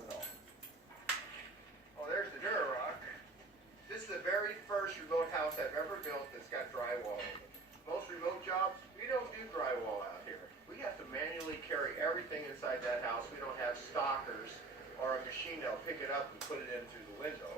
window. Oh, there's the Durarock. This is the very first remote house I've ever built that's got drywall. Most remote jobs, we don't do drywall out here. We have to manually carry everything inside that house. We don't have stockers or a machine that'll pick it up and put it in through the window.